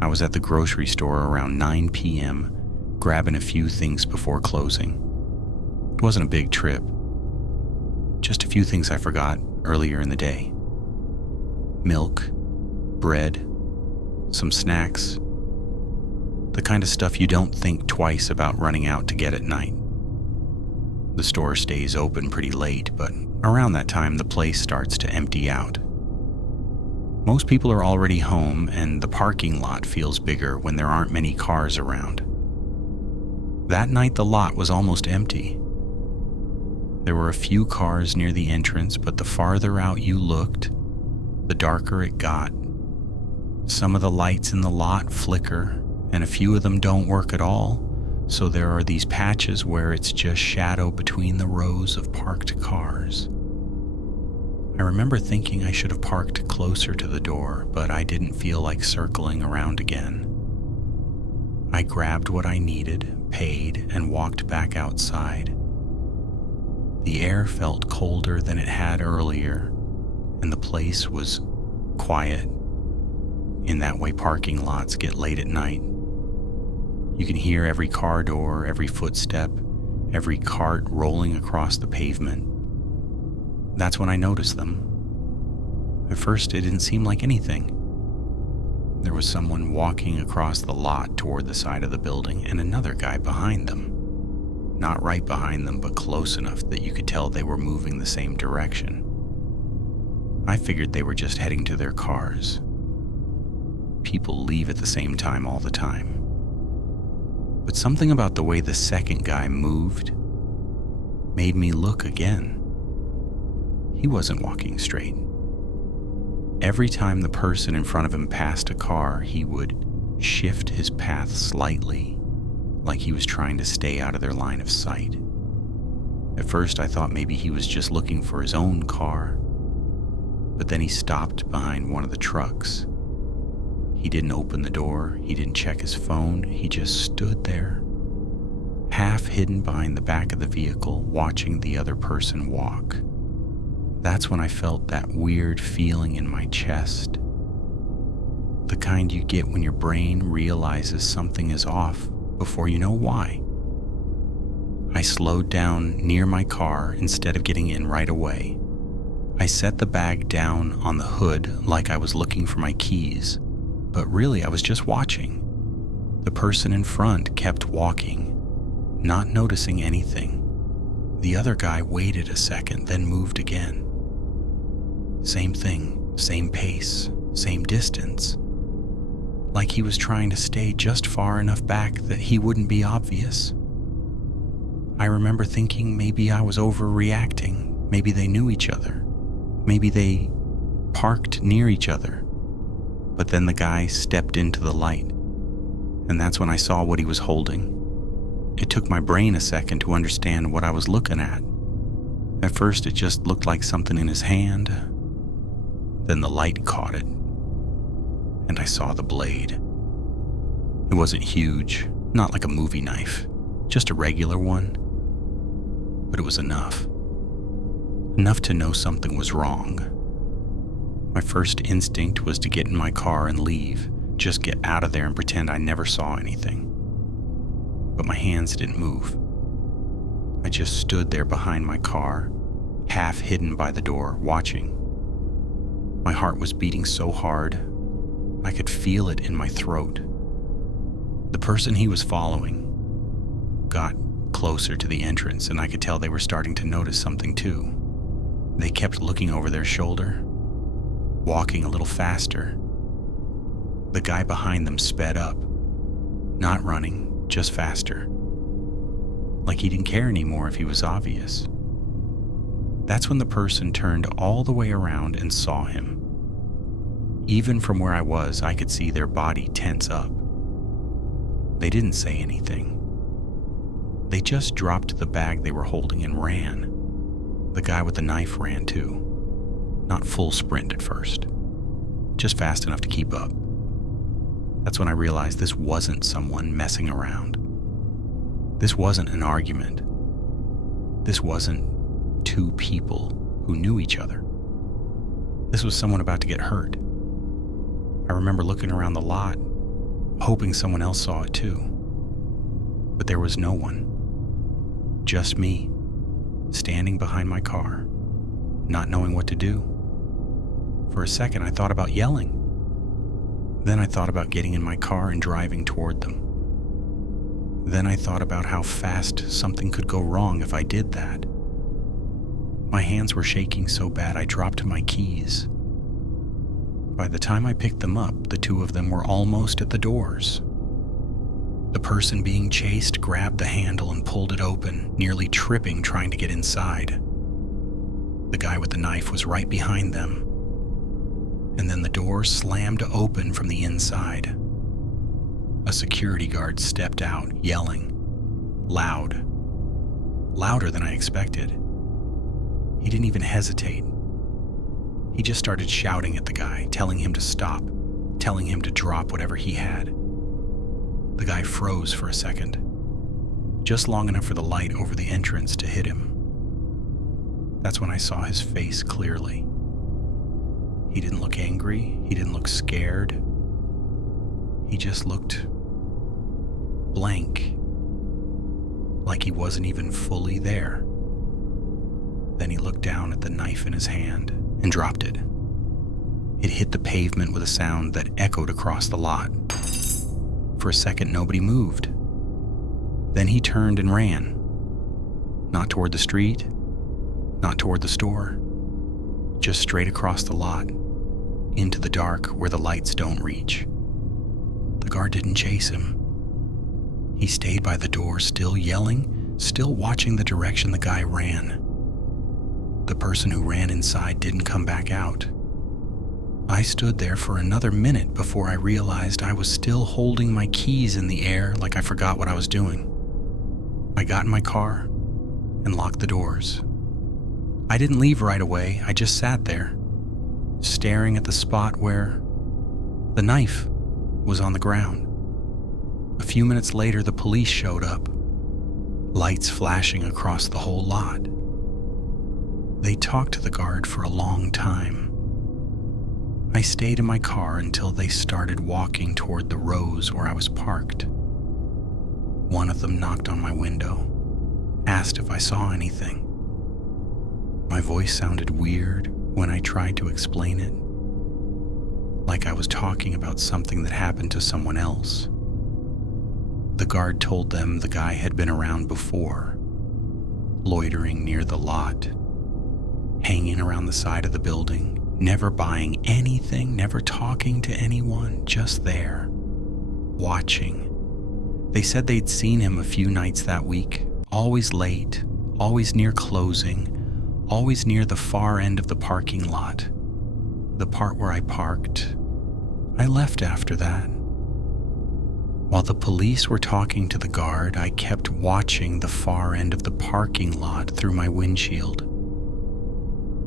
I was at the grocery store around 9 p.m., grabbing a few things before closing. It wasn't a big trip, just a few things I forgot earlier in the day. Milk, bread, some snacks, the kind of stuff you don't think twice about running out to get at night. The store stays open pretty late, but around that time the place starts to empty out. Most people are already home, and the parking lot feels bigger when there aren't many cars around. That night the lot was almost empty. There were a few cars near the entrance, but the farther out you looked, the darker it got. Some of the lights in the lot flicker, and a few of them don't work at all, so there are these patches where it's just shadow between the rows of parked cars. I remember thinking I should have parked closer to the door, but I didn't feel like circling around again. I grabbed what I needed, paid, and walked back outside. The air felt colder than it had earlier, and the place was quiet. In that way parking lots get late at night. You can hear every car door, every footstep, every cart rolling across the pavement. That's when I noticed them. At first, it didn't seem like anything. There was someone walking across the lot toward the side of the building and another guy behind them. Not right behind them, but close enough that you could tell they were moving the same direction. I figured they were just heading to their cars. People leave at the same time all the time. But something about the way the second guy moved made me look again. He wasn't walking straight. Every time the person in front of him passed a car, he would shift his path slightly, like he was trying to stay out of their line of sight. At first, I thought maybe he was just looking for his own car, but then he stopped behind one of the trucks. He didn't open the door, he didn't check his phone, he just stood there, half hidden behind the back of the vehicle, watching the other person walk. That's when I felt that weird feeling in my chest. The kind you get when your brain realizes something is off before you know why. I slowed down near my car instead of getting in right away. I set the bag down on the hood like I was looking for my keys, but really I was just watching. The person in front kept walking, not noticing anything. The other guy waited a second, then moved again. Same thing, same pace, same distance. Like he was trying to stay just far enough back that he wouldn't be obvious. I remember thinking maybe I was overreacting. Maybe they knew each other. Maybe they parked near each other. But then the guy stepped into the light, and that's when I saw what he was holding. It took my brain a second to understand what I was looking at. At first, it just looked like something in his hand. Then the light caught it, and I saw the blade. It wasn't huge, not like a movie knife, just a regular one. But it was enough. Enough to know something was wrong. My first instinct was to get in my car and leave, just get out of there and pretend I never saw anything. But my hands didn't move. I just stood there behind my car, half hidden by the door, watching. My heart was beating so hard, I could feel it in my throat. The person he was following got closer to the entrance, and I could tell they were starting to notice something too. They kept looking over their shoulder, walking a little faster. The guy behind them sped up, not running, just faster. Like he didn't care anymore if he was obvious. That's when the person turned all the way around and saw him. Even from where I was, I could see their body tense up. They didn't say anything. They just dropped the bag they were holding and ran. The guy with the knife ran too. Not full sprint at first, just fast enough to keep up. That's when I realized this wasn't someone messing around. This wasn't an argument. This wasn't two people who knew each other. This was someone about to get hurt. I remember looking around the lot, hoping someone else saw it too. But there was no one. Just me, standing behind my car, not knowing what to do. For a second, I thought about yelling. Then I thought about getting in my car and driving toward them. Then I thought about how fast something could go wrong if I did that. My hands were shaking so bad I dropped my keys. By the time I picked them up, the two of them were almost at the doors. The person being chased grabbed the handle and pulled it open, nearly tripping trying to get inside. The guy with the knife was right behind them. And then the door slammed open from the inside. A security guard stepped out, yelling, loud, louder than I expected. He didn't even hesitate. He just started shouting at the guy, telling him to stop, telling him to drop whatever he had. The guy froze for a second, just long enough for the light over the entrance to hit him. That's when I saw his face clearly. He didn't look angry, he didn't look scared. He just looked blank, like he wasn't even fully there. Then he looked down at the knife in his hand and dropped it. It hit the pavement with a sound that echoed across the lot. For a second, nobody moved. Then he turned and ran. Not toward the street, not toward the store, just straight across the lot, into the dark where the lights don't reach. The guard didn't chase him. He stayed by the door, still yelling, still watching the direction the guy ran. The person who ran inside didn't come back out. I stood there for another minute before I realized I was still holding my keys in the air like I forgot what I was doing. I got in my car and locked the doors. I didn't leave right away. I just sat there, staring at the spot where the knife was on the ground. A few minutes later, the police showed up, lights flashing across the whole lot. They talked to the guard for a long time. I stayed in my car until they started walking toward the rows where I was parked. One of them knocked on my window, asked if I saw anything. My voice sounded weird when I tried to explain it, like I was talking about something that happened to someone else. The guard told them the guy had been around before, loitering near the lot, hanging around the side of the building, never buying anything, never talking to anyone, just there, watching. They said they'd seen him a few nights that week, always late, always near closing, always near the far end of the parking lot. The part where I parked, I left after that. While the police were talking to the guard, I kept watching the far end of the parking lot through my windshield.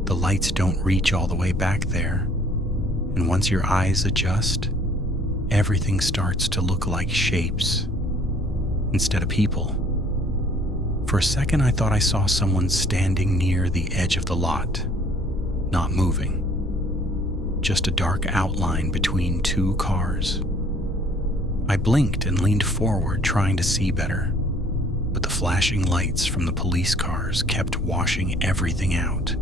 The lights don't reach all the way back there, and once your eyes adjust, everything starts to look like shapes instead of people. For a second, I thought I saw someone standing near the edge of the lot, not moving, just a dark outline between two cars. I blinked and leaned forward, trying to see better, but the flashing lights from the police cars kept washing everything out.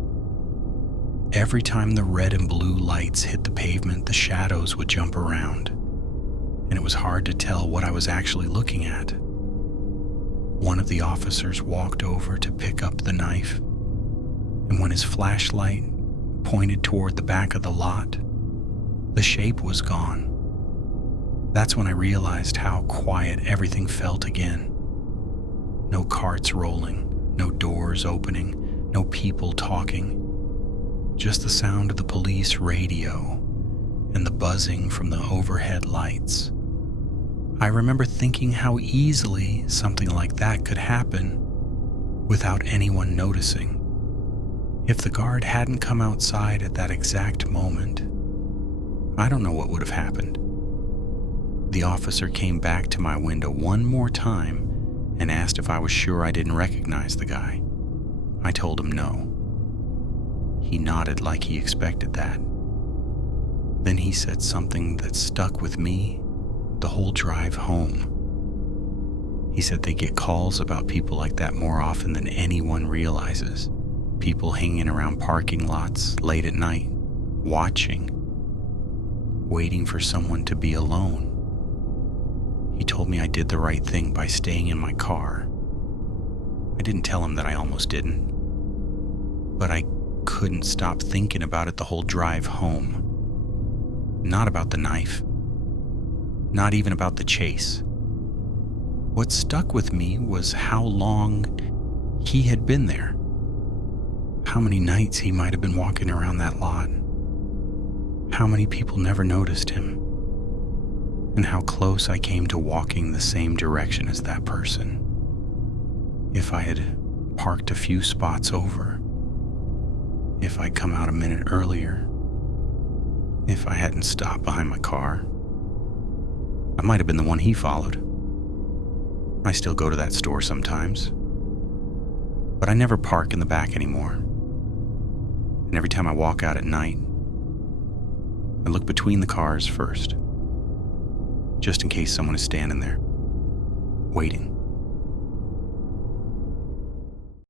Every time the red and blue lights hit the pavement, the shadows would jump around, and it was hard to tell what I was actually looking at. One of the officers walked over to pick up the knife, and when his flashlight pointed toward the back of the lot, the shape was gone. That's when I realized how quiet everything felt again. No carts rolling, no doors opening, no people talking. Just the sound of the police radio and the buzzing from the overhead lights. I remember thinking how easily something like that could happen without anyone noticing. If the guard hadn't come outside at that exact moment, I don't know what would have happened. The officer came back to my window one more time and asked if I was sure I didn't recognize the guy. I told him no. He nodded like he expected that. Then he said something that stuck with me the whole drive home. He said they get calls about people like that more often than anyone realizes. People hanging around parking lots late at night, watching, waiting for someone to be alone. He told me I did the right thing by staying in my car. I didn't tell him that I almost didn't, but I couldn't stop thinking about it the whole drive home. Not about the knife, not even about the chase. What stuck with me was how long he had been there. How many nights he might have been walking around that lot. How many people never noticed him. And how close I came to walking the same direction as that person. If I had parked a few spots over. If I'd come out a minute earlier. If I hadn't stopped behind my car. I might have been the one he followed. I still go to that store sometimes. But I never park in the back anymore. And every time I walk out at night, I look between the cars first, just in case someone is standing there, waiting.